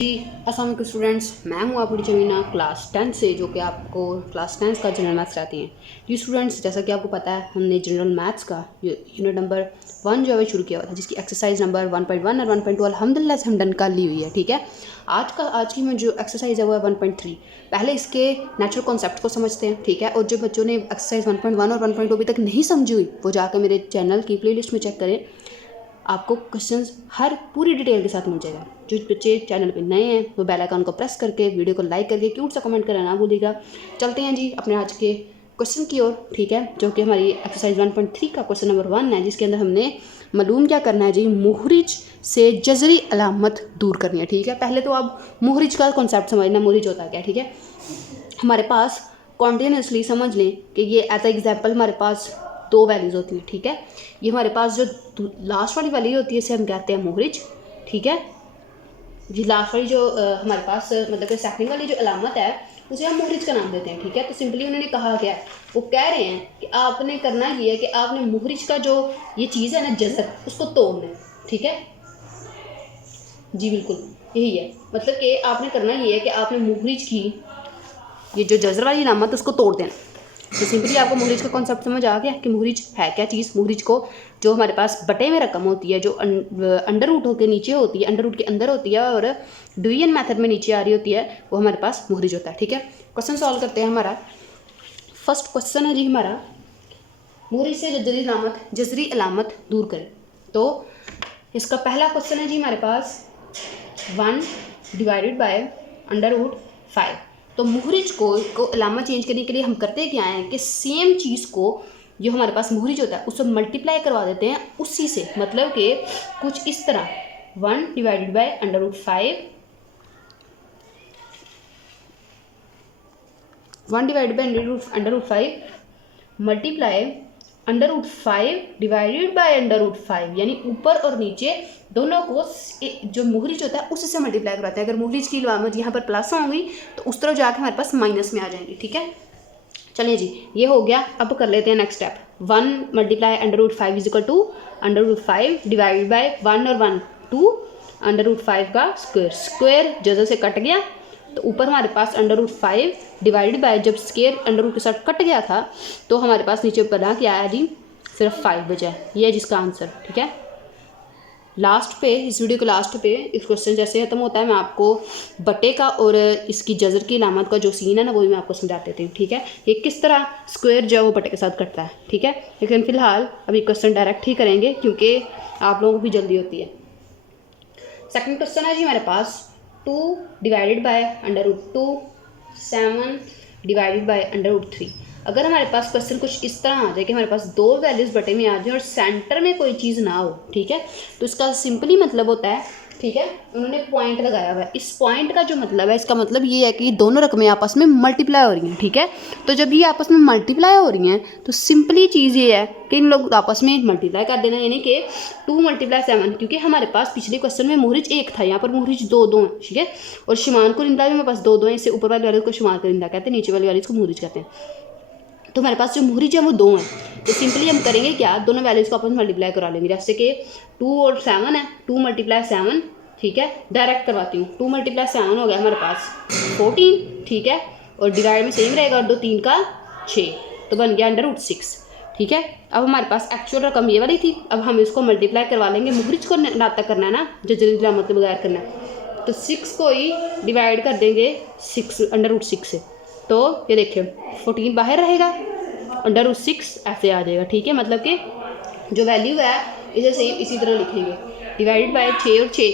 जी अस्सलाम वालेकुम स्टूडेंट्स, मैं हूँ आपकी जमीना क्लास 10 से, जो कि आपको क्लास 10 का जनरल मैथ्स कराती हैं। जी स्टूडेंट्स, जैसा कि आपको पता है, हमने जनरल मैथ्स का यूनिट नंबर 1 जो है शुरू किया हुआ था, जिसकी एक्सरसाइज नंबर 1.1 और 1.2 अल्हम्दुलिल्लाह से हम डन कर ली हुई है। ठीक है, आज की में जो एक्सरसाइज है वो है 1.3। पहले इसके नेचुरल कॉन्सेप्ट को समझते हैं। ठीक है, और जो बच्चों ने एक्सरसाइज 1.1 और 1.2 अभी तक नहीं समझी हुई, वो जाकर मेरे चैनल की प्लेलिस्ट में चेक करें। आपको क्वेश्चंस हर पूरी डिटेल के साथ मिल जाएगा। जो बच्चे चैनल पे नए हैं वो बेल आइकन को प्रेस करके वीडियो को लाइक करके क्यूट सा कमेंट करना ना भूलिएगा। चलते हैं जी अपने आज के क्वेश्चन की ओर। ठीक है, जो कि हमारी एक्सरसाइज 1.3 का क्वेश्चन नंबर 1 है, जिसके अंदर हमने मालूम क्या करना है जी, मुहरिज से जजरी अलामत दूर करनी है। ठीक है, पहले तो आप मुहरिज का कॉन्सेप्ट समझना, मुहरिज होता क्या। ठीक है, हमारे पास कॉन्टिन्यूसली समझ लें कि ये एज एग्जाम्पल हमारे पास दो वैल्यूज़ होती हैं। ठीक है, ये हमारे पास जो लास्ट वाली वैल्यू होती है इसे हम कहते हैं मुहरिज। ठीक है जी, लास्ट वाली जो हमारे पास मतलब कि सेकंड वाली जो अलामत है उसे हम मुहरिज का नाम देते हैं। ठीक है, तो सिंपली उन्होंने कहा क्या है, वो कह रहे हैं कि आपने करना ये है कि आपने मुहरिज का जो ये चीज़ है ना, जज़र, उसको तोड़ना है। ठीक है जी, बिल्कुल यही है, मतलब कि आपने करना ये है कि आपने मुहरिज की ये जो जज़र वाली अलामत उसको तोड़ देना। तो सिंपली आपको मुहरिज का कॉन्सेप्ट समझ आ गया कि मुहरिज है क्या चीज़। मुहरिज को जो हमारे पास बटे में रकम होती है, जो अंडर रूट होकर नीचे होती है, अंडर रूट के अंदर होती है और डिवीजन मेथड में नीचे आ रही होती है, वो हमारे पास मुहरिज होता है। ठीक है, क्वेश्चन सॉल्व करते हैं। हमारा फर्स्ट क्वेश्चन है जी हमारा, मुहरिज से जजरी अलामत दूर करें। तो इसका पहला क्वेश्चन है जी हमारे पास 1 डिवाइडेड बाय अंडर रूट 5। तो मुहरिज को अलामत चेंज करने के लिए हम करते क्या हैं कि सेम चीज़ को जो हमारे पास मुहरिज होता है उससे मल्टीप्लाई करवा देते हैं उसी से, मतलब कि कुछ इस तरह 1 divided by under root 5, 1 divided by under root 5 multiply under root 5 divided by under root 5, यानी ऊपर और नीचे दोनों को जो मुहरिज होता है उसी से मल्टीप्लाई करवाते हैं। अगर मुहरिज की अलामत यहाँ पर प्लस होंगी तो उस तरफ जाके हमारे पास माइनस में आ जाएंगी। ठीक है, चलिए जी, ये हो गया। अब कर लेते हैं next step. 1 multiply under root 5 is equal to under root 5 divided by 1 और 1 2 अंडर रूट 5 का स्क्वायर। स्क्वायर जैसे से कट गया तो ऊपर हमारे पास अंडर रूट 5 डिवाइडेड बाय, जब स्क्वायर अंडर रूट के साथ कट गया था तो हमारे पास नीचे बना क्या आया जी, सिर्फ 5 बचा है। ये है जिसका आंसर। ठीक है, लास्ट पे, इस वीडियो के लास्ट पे इस क्वेश्चन जैसे खत्म होता है मैं आपको बटे का और इसकी जज़र की अलामत का जो सीन है ना वो भी मैं आपको समझा देती हूँ। ठीक है, ये किस तरह स्क्वायर जो है वो बटे के साथ कटता है। ठीक है, लेकिन फिलहाल अभी क्वेश्चन डायरेक्ट ही करेंगे क्योंकि आप लोगों को भी जल्दी होती है। सेकंड क्वेश्चन है जी हमारे पास 2 divided by under root 2 7 divided by under root 3। अगर हमारे पास क्वेश्चन कुछ इस तरह आ जाए कि हमारे पास दो वैल्यूज़ बटे में आ जाए और सेंटर में कोई चीज़ ना हो, ठीक है, तो इसका सिंपली मतलब होता है, ठीक है, उन्होंने पॉइंट लगाया हुआ है। इस पॉइंट का जो मतलब है, इसका मतलब ये है कि दोनों रकमें आपस में मल्टीप्लाई हो रही हैं। ठीक है, तो जब ये आपस में मल्टीप्लाई हो रही हैं तो सिंपली चीज़ ये है कि इन लोग आपस में मल्टीप्लाई कर देना, यानी कि 2 × 7, क्योंकि हमारे पास पिछले क्वेश्चन में मुहरिज 1 था, यहाँ पर मुहरिज 2 हैं। ठीक है, और शुमार कुरिंदा भी हमारे पास 2 हैं। इससे ऊपर वाली वाले को शुमार कुरिंदा कहते हैं, नीचे वाली वाले को मुहरिज कहते हैं। तो हमारे पास जो मुहरिज है वो 2 हैं, तो सिंपली हम करेंगे क्या, दोनों वैल्यूज़ को आपस में मल्टीप्लाई करा लेंगे। जैसे कि 2 और 7 है, 2 × 7, ठीक है, डायरेक्ट करवाती हूँ। 2 × 7 हो गया हमारे पास 14, ठीक है, और डिवाइड में सेम रहेगा, और 2 3 का 6, तो बन गया अंडर रूट 6। ठीक है, अब हमारे पास एक्चुअल रकम ये वाली थी, अब हम इसको मल्टीप्लाई करवा लेंगे। मुहरिज को नाता करना है ना, जो जल्दी अलामत के बगैर करना है, तो 6 को ही डिवाइड कर देंगे 6 अंडर रूट 6 से, तो ये देखिए 14 बाहर रहेगा, अंडर रूट 6 ऐसे आ जाएगा। ठीक है, मतलब कि जो वैल्यू है इसे सेम इसी तरह लिखेंगे, डिवाइडेड बाय 6 और 6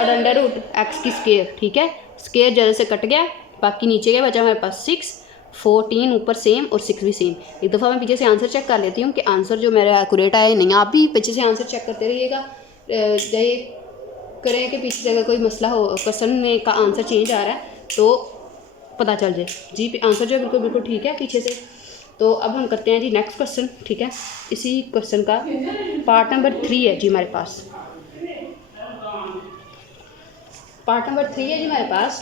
और अंडर रूट एक्स की स्क्वायर। ठीक है, स्क्वायर जैसे से कट गया, बाकी नीचे क्या बचा हमारे पास 6, 14 ऊपर सेम और 6 भी सेम। एक दफ़ा मैं पीछे से आंसर चेक कर लेती हूँ कि आंसर जो मेरा एक्यूरेट आया नहीं। आप भी पीछे से आंसर चेक करते रहिएगा, ये करें कि पीछे से अगर कोई मसला हो, क्वेश्चन में का आंसर चेंज आ रहा है तो पता चल जाए। जी आंसर जो है बिल्कुल बिल्कुल ठीक है पीछे से। तो अब हम करते हैं जी नेक्स्ट क्वेश्चन। ठीक है, इसी क्वेश्चन का पार्ट नंबर 3 है जी हमारे पास। पार्ट नंबर 3 है जी हमारे पास,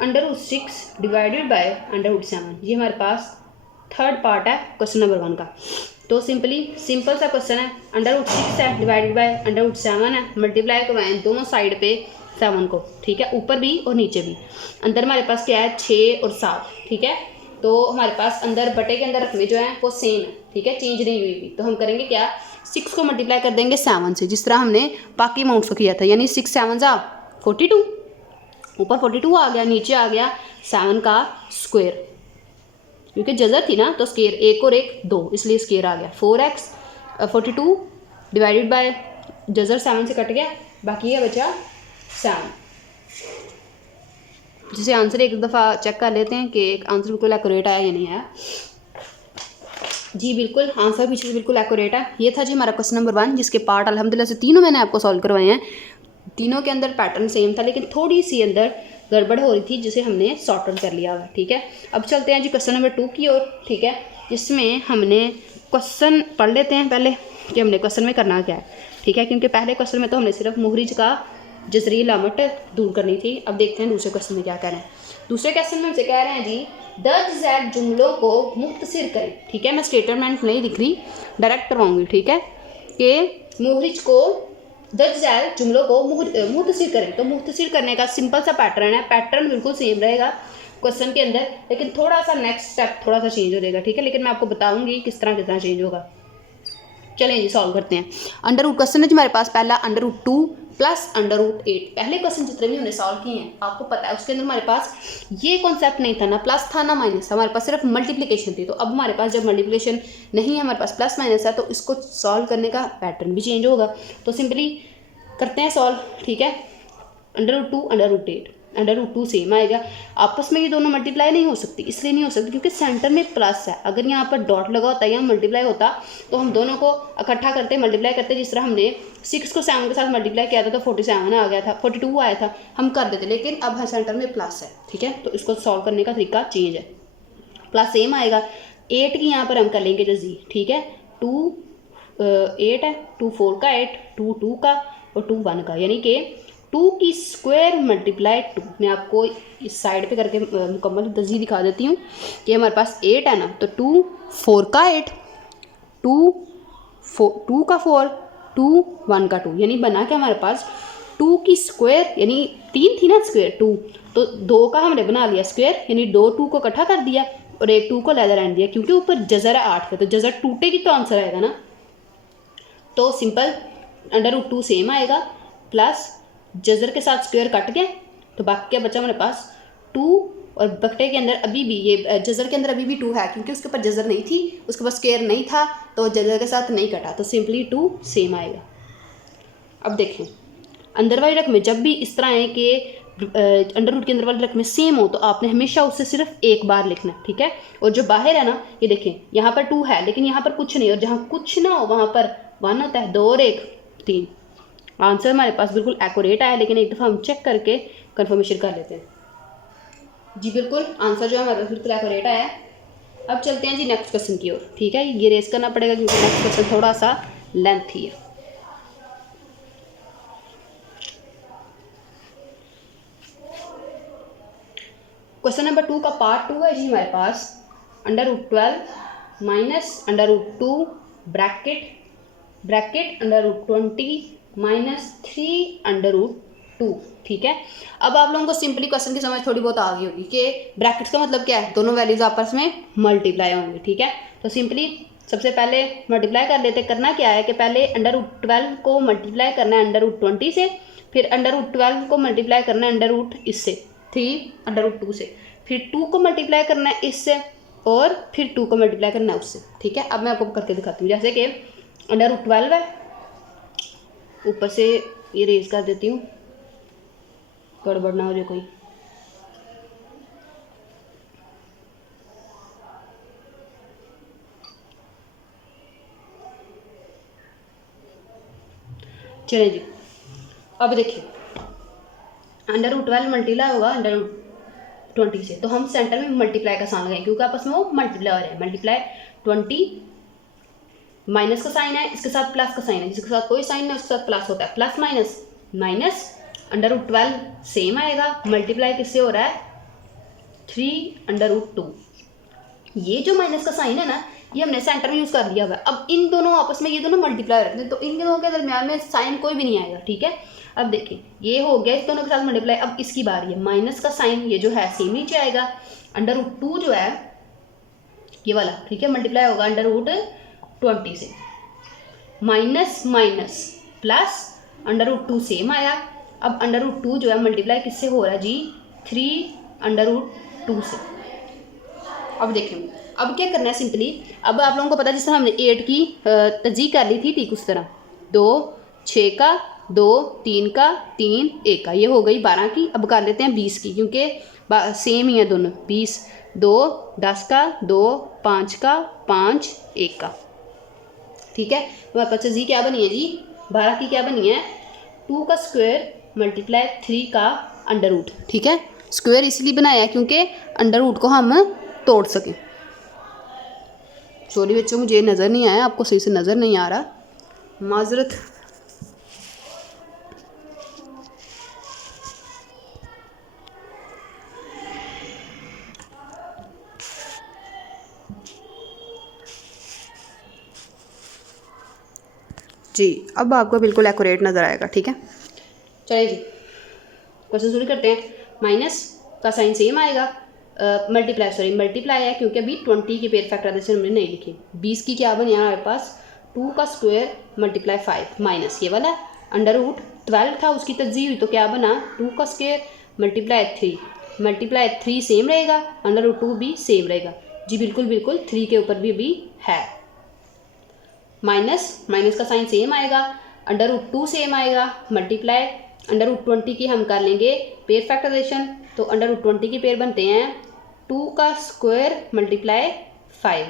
under root 6 divided by under root 7। ये हमारे पास थर्ड पार्ट है क्वेश्चन नंबर 1 का। तो सिंपल सा क्वेश्चन है, अंडर रूट 6 है डिवाइडेड बाय अंडर रूट 7 है, मल्टीप्लाई करवाएं दोनों साइड पे 7 को, ठीक है, ऊपर भी और नीचे भी। अंदर हमारे पास क्या है 6 और 7, ठीक है। तो हमारे पास अंदर बटे के अंदर रकमें जो हैं वो सेम है, ठीक है, चेंज नहीं हुई भी। तो हम करेंगे क्या, 6 को मल्टीप्लाई कर देंगे 7 से, जिस तरह हमने बाकी अमाउंट्स को किया था, यानी 6 7 जा 42, ऊपर 42 आ गया, नीचे आ गया 7 का स्क्वायर, क्योंकि जजर थी ना तो स्क्वायर 1 और 1 2, इसलिए स्क्वायर आ गया। 4x 42 डिवाइडेड बाय जजर 7 से कट गया, बाकी है बचा 7। जिसे आंसर एक दफ़ा चेक कर लेते हैं कि आंसर बिल्कुल एक्यूरेट आया या नहीं आया। जी बिल्कुल, आंसर पीछे से बिल्कुल एक्यूरेट है। ये था जी हमारा क्वेश्चन नंबर 1, जिसके पार्ट अल्हम्दुलिल्लाह से तीनों मैंने आपको सॉल्व करवाए हैं। तीनों के अंदर पैटर्न सेम था, लेकिन थोड़ी सी अंदर गड़बड़ हो रही थी, जिसे हमने सॉर्ट आउट कर लिया हुआ, ठीक है। अब चलते हैं जी क्वेश्चन नंबर 2 की ओर, ठीक है, जिसमें हमने क्वेश्चन पढ़ लेते हैं पहले कि हमने क्वेश्चन में करना क्या है, ठीक है, क्योंकि पहले क्वेश्चन में तो हमने सिर्फ मुहरिज का जजरी लामत दूर करनी थी। अब देखते हैं दूसरे क्वेश्चन में क्या कह रहे हैं। दूसरे क्वेश्चन में हमसे कह रहे हैं जी दर्ज झैल जुमलों को मुख्तसर करें, ठीक है। मैं स्टेटमेंट नहीं लिख रही, डायरेक्ट करवाऊंगी, ठीक है, कि मुहरिज को दर्ज झैल जुमलों को मुख्तसर करें। तो मुख्तसर करने का सिंपल सा पैटर्न है, पैटर्न बिल्कुल सेम रहेगा क्वेश्चन के अंदर, लेकिन थोड़ा सा नेक्स्ट स्टेप थोड़ा सा चेंज हो जाएगा, ठीक है। लेकिन मैं आपको बताऊंगी किस तरह चेंज होगा। चलें जी सॉल्व करते हैं। अंडर रूट क्वेश्चन है जी हमारे पास पहला √2 प्लस √8। पहले क्वेश्चन जितने भी हमने सॉल्व किए हैं आपको पता है उसके अंदर हमारे पास ये कॉन्सेप्ट नहीं था, ना प्लस था ना माइनस, हमारे पास सिर्फ मल्टीप्लिकेशन थी। तो अब हमारे पास जब मल्टीप्लिकेशन नहीं है, हमारे पास प्लस माइनस है, तो इसको सॉल्व करने का पैटर्न भी चेंज होगा। तो सिंपली करते हैं सॉल्व, ठीक है। √2 √8, √2 सेम आएगा। आपस में ये दोनों मल्टीप्लाई नहीं हो सकती, इसलिए नहीं हो सकती क्योंकि सेंटर में प्लस है। अगर यहाँ पर डॉट लगा होता या मल्टीप्लाई होता तो हम दोनों को इकट्ठा करते मल्टीप्लाई करते, जिस तरह हमने 6 को 7 के साथ मल्टीप्लाई किया था तो 47 आ गया था, 42 आया था, हम कर देते। लेकिन अब सेंटर में प्लस है, ठीक है, तो इसको सॉल्व करने का तरीका चेंज है। प्लस सेम आएगा, 8 की यहाँ पर हम कर लेंगे जजी, ठीक है। 2 8 है, 2 4 का 8, 2 2 का और 2 1 का, यानी कि 2 की स्क्वायर मल्टीप्लाई 2। मैं आपको इस साइड पे करके मुकम्मल तस्वीर दिखा देती हूँ कि हमारे पास 8 है ना, तो 2 4 का 8, 2 का 4, 2 1 का 2, यानी बना के हमारे पास 2 की स्क्वायर, यानी 3 थी ना स्क्वायर 2, तो 2 का हमने बना लिया स्क्वायर, यानी 2 2 को इकट्ठा कर दिया और एक 2 को लहदा रहने दिया, क्योंकि ऊपर जजर है 8 पे, तो जजर टूटेगी तो आंसर आएगा ना। तो सिंपल √2 सेम आएगा, प्लस जजर के साथ स्क्वायर कट गया, तो बाकी क्या बचा हमारे पास 2, और बकटे के अंदर अभी भी ये जजर के अंदर अभी भी 2 है, क्योंकि उसके ऊपर जजर नहीं थी, उसके पास स्क्वायर नहीं था, तो जजर के साथ नहीं कटा, तो सिंपली 2 सेम आएगा। अब देखें अंदर वाली रकमें जब भी इस तरह है कि अंडर रूट के अंदर वाली रकमें सेम हो, तो आपने हमेशा उससे सिर्फ एक बार लिखना, ठीक है। और जो बाहर है ना, ये देखें यहाँ पर 2 है लेकिन यहाँ पर कुछ नहीं, और जहाँ कुछ ना हो वहाँ पर 1 होता है, 2 और 1 3। आंसर हमारे पास बिल्कुल एक्यूरेट आया, लेकिन एक दफ़ा हम चेक करके कंफर्मेशन कर लेते हैं। जी बिल्कुल आंसर जो है हमारे पास बिल्कुल एक्यूरेट आया। अब चलते हैं जी नेक्स्ट क्वेश्चन की ओर, ठीक है। ये रेस करना पड़ेगा क्योंकि नेक्स्ट क्वेश्चन थोड़ा सा लेंथी है। क्वेश्चन नंबर 2 का पार्ट 2 है जी हमारे पास √12 माइनस √2 ब्रैकेट √20 माइनस 3 √2, ठीक है। अब आप लोगों को सिंपली क्वेश्चन की समझ थोड़ी बहुत आ गई होगी कि ब्रैकेट्स का मतलब क्या है, दोनों वैल्यूज आपस में मल्टीप्लाई होंगी, ठीक है। तो सिंपली सबसे पहले मल्टीप्लाई कर लेते। करना क्या है कि पहले √12 को मल्टीप्लाई करना है √20 से, फिर √12 को मल्टीप्लाई करना है इससे 3 √2 से, फिर 2 को मल्टीप्लाई करना है इससे, और फिर 2 को मल्टीप्लाई करना है उससे, ठीक है। अब मैं आपको करके दिखाती हूँ। जैसे कि √12 है, ऊपर से ये रेज कर देती हूँ, गड़बड़ ना हो जाए कोई। चलिए जी, अब देखिए √12 मल्टीप्लाई होगा √20 से, तो हम सेंटर में मल्टीप्लाई का साइन लगाएंगे क्योंकि आपस में वो मल्टीप्लाई हो रहा है। मल्टीप्लाई 20 माइनस का साइन है, इसके साथ प्लस का साइन है, जिसके साथ कोई साइन नहीं उसके साथ प्लस होता है, प्लस माइनस माइनस √12 सेम आएगा। मल्टीप्लाई किससे हो रहा है 3 √2। ये जो माइनस का साइन है ना, ये हमने सेंटर में यूज़ कर लिया हुआ है। अब इन दोनों आपस में ये दोनों मल्टीप्लाई रखते हैं, तो इन दोनों के दरमियान में साइन कोई भी नहीं आएगा, ठीक है। अब देखिए ये हो गया इस दोनों के साथ मल्टीप्लाई। अब इसकी बारी है, माइनस का साइन ये जो है सेम नीचे आएगा, अंडर रूट 2 जो है ये वाला, ठीक है, मल्टीप्लाई होगा अंडर रूट 20 से, minus minus plus under root 2 same आया। अब अंडर रूट 2 जो है मल्टीप्लाई किससे हो रहा है जी, 3 अंडर रूट 2 से। अब देखेंगे अब क्या करना है सिंपली, अब आप लोगों को पता है जिस तरह हमने 8 की तजी कर ली थी ठीक उस तरह 2 6 का 2 3 का 3 1 का, ये हो गई 12 की। अब कर लेते हैं 20 की क्योंकि सेम ही है दोनों, 20 2 10 का 2 5 का 5 1 का, ठीक है। हमारे पास तजी क्या बनी है जी, 12 की क्या बनी है, 2 का स्क्वायर मल्टीप्लाई 3 का अंडर रूट, ठीक है। स्क्वायर इसलिए बनाया है क्योंकि अंडर रूट को हम तोड़ सकें। सॉरी बच्चों मुझे नज़र नहीं आया, आपको सही से नज़र नहीं आ रहा, माजरत। जी अब आपको बिल्कुल एक्यूरेट नज़र आएगा, ठीक है। चलिए जी क्वेश्चन शुरू करते हैं। माइनस का साइन सेम आएगा, मल्टीप्लाई है क्योंकि अभी 20 की पेयर फैक्टराइजेशन हमने नहीं लिखी। 20 की क्या बनी हमारे पास, 2 का स्क्वायर मल्टीप्लाई 5 माइनस ये वाला अंडर रूट 12 था उसकी तजी हुई तो क्या बना, 2 का स्क्वायर मल्टीप्लाई 3 सेम रहेगा, अंडर रूट 2 भी सेम रहेगा जी, बिल्कुल बिल्कुल 3 के ऊपर भी है। माइनस का साइन सेम आएगा, अंडर रूट 2 सेम आएगा, मल्टीप्लाई अंडर रूट 20 की हम कर लेंगे पेयर फैक्टराइजेशन, तो अंडर रूट 20 की पेयर बनते हैं 2 का square multiply 5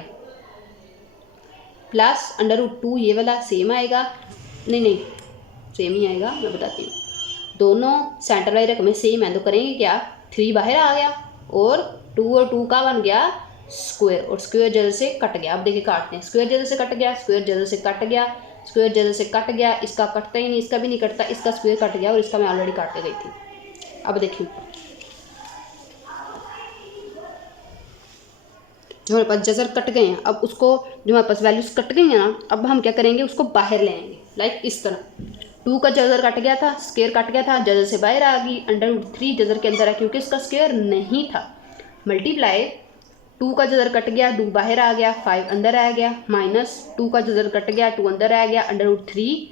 plus under root 2 ये वाला सेम आएगा, नहीं सेम ही आएगा, मैं बताती हूँ। दोनों सेंटर वाली रकमें सेम है तो करेंगे क्या, 3 बाहर आ गया और 2 और 2 का बन गया स्क्वायर, और स्क्वायर जल्द से कट गया। अब देखिए काटते हैं, स्क्वायर जल्द से कट गया, स्क्वायर जल्द से कट गया, स्क्वायर जल्द से कट गया, इसका कटता ही नहीं, इसका भी नहीं कटता, इसका स्क्वायर कट गया और इसका मैं ऑलरेडी काट के गई थी। अब देखिए जो हमारे पास जजर कट गए हैं, अब उसको जो हमारे पास वैल्यूज कट गई हैं ना, अब हम क्या करेंगे उसको बाहर ले आएंगे, लाइक इस तरह 2 का जजर कट गया था, स्क्वायर कट गया था, जजर से बाहर आ गई, अंडर रूट 3 जजर के अंदर है क्योंकि इसका स्क्वायर नहीं था, मल्टीप्लाई 2 का जजर कट गया, 2 बाहर आ गया, 5 अंदर आ गया, माइनस 2 का जजर कट गया, 2 अंदर आ गया, अंडर रूट 3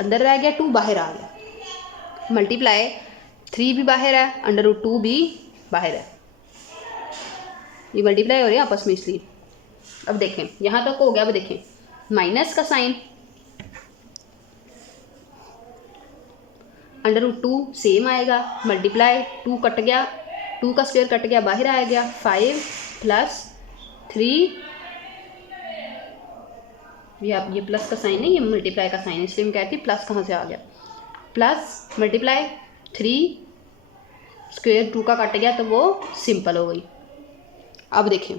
अंदर रह गया, 2 बाहर आ गया, मल्टीप्लाई 3 भी बाहर है, अंडर रूट 2 भी बाहर है, ये मल्टीप्लाई हो रही है आपस में इसलिए। अब देखें यहाँ तक हो गया। अब देखें माइनस का साइन, अंडर रूट 2 सेम आएगा, मल्टीप्लाई 2 कट गया, 2 का स्क्वायर कट गया, बाहर आ गया, 5 प्लस 3, ये प्लस का साइन है, ये मल्टीप्लाई का साइन है इसलिए मैं कहती हूँ प्लस कहाँ से आ गया, प्लस मल्टीप्लाई 3 स्क्वायर 2 का कट गया तो वो सिंपल हो गई। अब देखें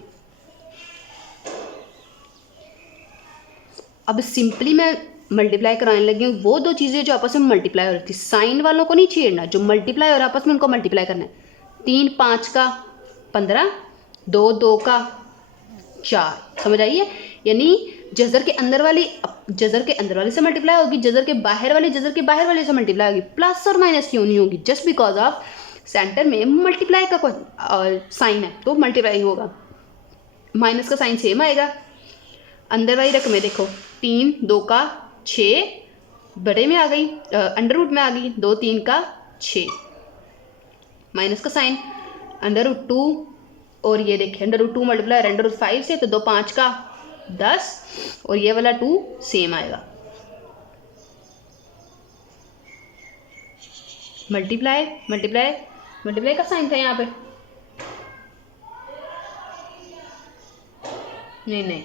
अब सिंपली मैं मल्टीप्लाई कराने लगी हूँ वो दो चीज़ें जो आपस में मल्टीप्लाई हो रही थी, साइन वालों को नहीं छेड़ना, जो मल्टीप्लाई हो रहा है आपस में उनको मल्टीप्लाई करना है। 3 5 का 15, 2 2 का 4, समझ आइए, यानी जजर के अंदर वाली से मल्टीप्लाई होगी, जजर के बाहर वाले से मल्टीप्लाई होगी, प्लस और माइनस क्यों नहीं होगी, जस्ट बिकॉज ऑफ सेंटर में मल्टीप्लाई का साइन है तो मल्टीप्लाई होगा। माइनस का साइन सेम आएगा, अंदर वाली रकमें देखो 3 2 का 6 बड़े में आ गई, अंडर रूट में आ गई, 2 3 का 6, माइनस का साइन अंडर रूट 2, और ये देखिए under root 2 multiply under root 5 से, तो 2 5 का 10 और ये वाला 2 सेम आएगा, मल्टीप्लाई का साइन था यहाँ पे, नहीं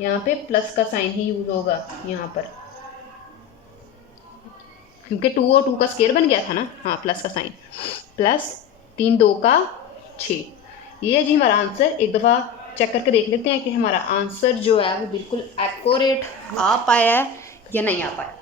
यहाँ पे प्लस का साइन ही यूज होगा यहाँ पर, क्योंकि 2 और 2 का स्क्वायर बन गया था ना, हाँ प्लस का साइन, प्लस 3 2 का 6, ये है जी हमारा आंसर। एक दफ़ा चेक करके देख लेते हैं कि हमारा आंसर जो है वो बिल्कुल एक्यूरेट आ पाया है या नहीं आ पाया।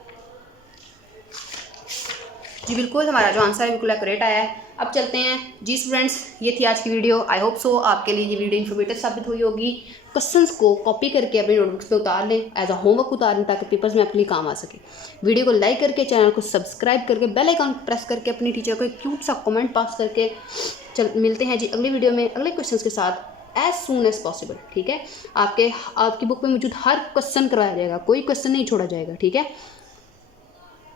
जी बिल्कुल, हमारा जो आंसर है बिल्कुल एक्यूरेट आया है। अब चलते हैं जी स्टूडेंट्स, ये थी आज की वीडियो। आई होप सो आपके लिए ये वीडियो इन्फॉर्मेटिव साबित हुई होगी। क्वेश्चंस को कॉपी करके अपने नोटबुक्स पे उतार लें, एज अ होमवर्क उतार लें, ताकि पेपर्स में आपके लिए काम आ सके। वीडियो को लाइक करके, चैनल को सब्सक्राइब करके, बेल आइकन प्रेस करके, अपनी टीचर को एक क्यूट सा कमेंट पास करके मिलते हैं जी अगली वीडियो में अगले क्वेश्चन के साथ एज सून एज पॉसिबल। ठीक है, आपकी बुक में मौजूद हर क्वेश्चन करवाया जाएगा, कोई क्वेश्चन नहीं छोड़ा जाएगा। ठीक है,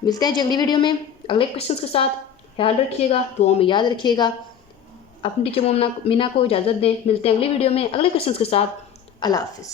मिलते हैं जी अगली वीडियो में अगले क्वेश्चन के साथ। ख्याल रखिएगा, दुआओं में याद रखिएगा। अपनी टीचर मीना को इजाज़त दें। मिलते हैं अगली वीडियो में अगले क्वेश्चन के साथ। अल्लाह हाफिज़।